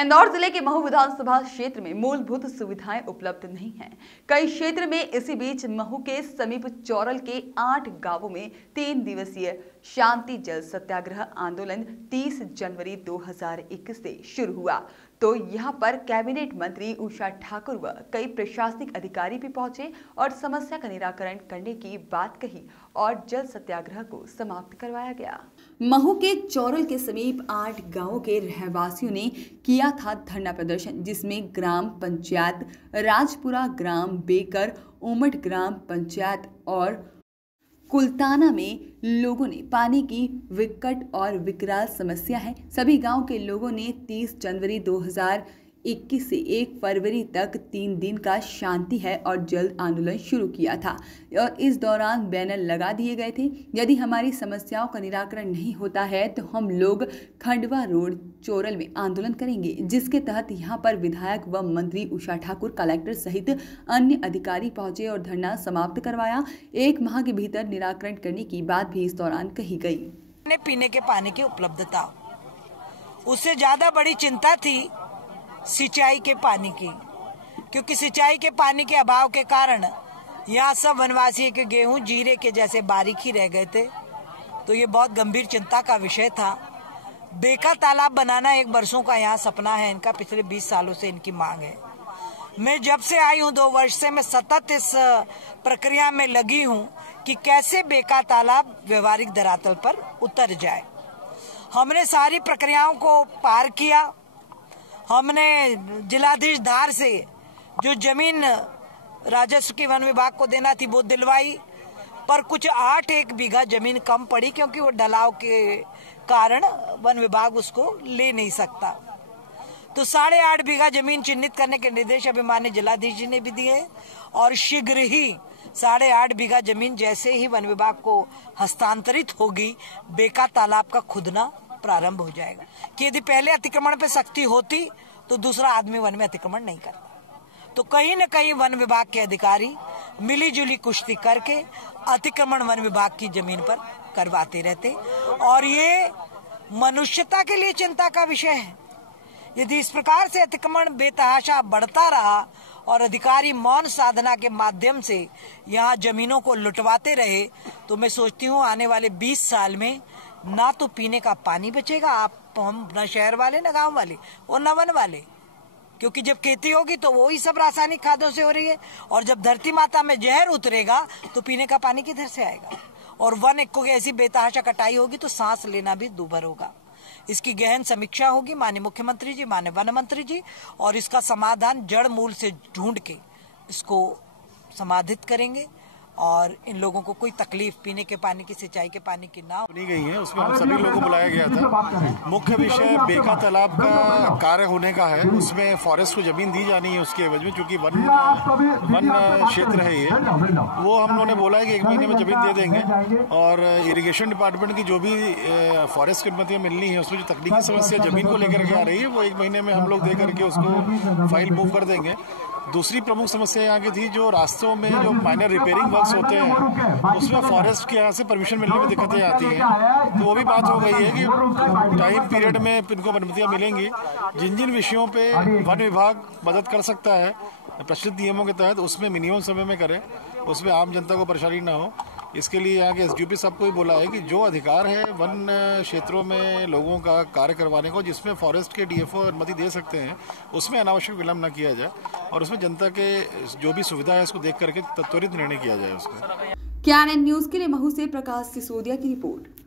इंदौर जिले के महू विधानसभा क्षेत्र में मूलभूत सुविधाएं उपलब्ध नहीं हैं। कई क्षेत्र में इसी बीच महू के समीप चौरल के 8 गांवों में 3 दिवसीय शांति जल सत्याग्रह आंदोलन 30 जनवरी 2021 से शुरू हुआ। तो यहां पर कैबिनेट मंत्री उषा ठाकुर व कई प्रशासनिक अधिकारी भी पहुंचे और समस्या का निराकरण करने की बात कही और जल सत्याग्रह को समाप्त करवाया गया। महू के चौरल के समीप 8 गांवों के रहवासियों ने किया था धरना प्रदर्शन, जिसमें ग्राम पंचायत राजपुरा, ग्राम बेकर, उमट ग्राम पंचायत और कुलताना में लोगों ने पानी की विकट और विकराल समस्या है। सभी गांव के लोगों ने 30 जनवरी 2021 से 1 फरवरी तक 3 दिन का शांति है और जल आंदोलन शुरू किया था और इस दौरान बैनर लगा दिए गए थे, यदि हमारी समस्याओं का निराकरण नहीं होता है तो हम लोग खंडवा रोड चौरल में आंदोलन करेंगे, जिसके तहत यहां पर विधायक व मंत्री उषा ठाकुर, कलेक्टर सहित अन्य अधिकारी पहुंचे और धरना समाप्त करवाया। 1 माह के भीतर निराकरण करने की बात भी इस दौरान कही गई। पीने के पानी की उपलब्धता, उससे ज्यादा बड़ी चिंता थी सिंचाई के पानी की, क्योंकि सिंचाई के पानी के अभाव के कारण यहाँ सब वनवासी के गेहूं जीरे के जैसे बारीक ही रह गए थे। तो ये बहुत गंभीर चिंता का विषय था। बेका तालाब बनाना 1 वर्षों का यहाँ सपना है इनका, पिछले 20 सालों से इनकी मांग है। मैं जब से आई हूँ 2 वर्ष से मैं सतत इस प्रक्रिया में लगी हूँ कि कैसे बेका तालाब व्यवहारिक धरातल पर उतर जाए। हमने सारी प्रक्रियाओं को पार किया। हमने जिलाधीश धार से जो जमीन राजस्व के वन विभाग को देना थी वो दिलवाई, पर कुछ 8 बीघा जमीन कम पड़ी, क्योंकि वो ढलाव के कारण वन विभाग उसको ले नहीं सकता। तो 8.5 बीघा जमीन चिन्हित करने के निर्देश अभी माननीय जिलाधीश जी ने भी दिए और शीघ्र ही 8.5 बीघा जमीन जैसे ही वन विभाग को हस्तांतरित होगी, बेका तालाब का खुदना प्रारंभ हो जाएगा। कि यदि पहले अतिक्रमण पे सख्ती होती तो दूसरा आदमी वन में अतिक्रमण नहीं करता। तो कहीं न कहीं वन विभाग के अधिकारी मिलीजुली कुश्ती करके अतिक्रमण वन विभाग की जमीन पर करवाते रहते और ये मनुष्यता के लिए चिंता का विषय है। यदि इस प्रकार से अतिक्रमण बेतहाशा बढ़ता रहा और अधिकारी मौन साधना के माध्यम से यहाँ जमीनों को लुटवाते रहे, तो मैं सोचती हूँ आने वाले 20 साल में ना तो पीने का पानी बचेगा, हम न शहर वाले न गांव वाले और न वन वाले, क्योंकि जब खेती होगी तो वही सब रासायनिक खादों से हो रही है और जब धरती माता में जहर उतरेगा तो पीने का पानी किधर से आएगा। और वन को ऐसी बेतहाशा कटाई होगी तो सांस लेना भी दूभर होगा। इसकी गहन समीक्षा होगी माननीय मुख्यमंत्री जी, माननीय वन मंत्री जी, और इसका समाधान जड़ मूल से ढूंढ के इसको समाधित करेंगे और इन लोगों को कोई तकलीफ पीने के पानी की, सिंचाई के पानी की ना बनी गई है। उसमें हम सभी लोगों को बुलाया गया था। मुख्य विषय बेका तालाब का कार्य होने का है। उसमें फॉरेस्ट को जमीन दी जानी है उसके एवज में, क्योंकि वन क्षेत्र है ये। वो हम लोगों ने बोला है कि 1 महीने में जमीन दे देंगे और इरिगेशन डिपार्टमेंट की जो भी फॉरेस्ट की अनुमतियाँ मिलनी है उसमें जो तकनीकी समस्या जमीन को लेकर के आ रही है वो 1 महीने में हम लोग दे करके उसको फाइल मूव कर देंगे। दूसरी प्रमुख समस्या यहाँ की थी, जो रास्तों में जो माइनर रिपेयरिंग वर्क्स होते हैं उसमें फॉरेस्ट के यहाँ से परमिशन मिलने में दिक्कतें आती हैं। तो वो भी बात हो गई है कि टाइम पीरियड में इनको अनुमतियाँ मिलेंगी। जिन जिन विषयों पे वन विभाग मदद कर सकता है प्रचलित नियमों के तहत, उसमें मिनिमम समय में करें, उसमें आम जनता को परेशानी ना हो। इसके लिए यहाँ के एसडीओपी साहब को भी बोला है कि जो अधिकार है वन क्षेत्रों में लोगों का कार्य करवाने को, जिसमें फॉरेस्ट के डीएफओ अनुमति दे सकते हैं, उसमें अनावश्यक विलंब न किया जाए और उसमें जनता के जो भी सुविधा है उसको देख करके त्वरित निर्णय किया जाए उसमें। KNN न्यूज के लिए महू से प्रकाश सिसोदिया की रिपोर्ट।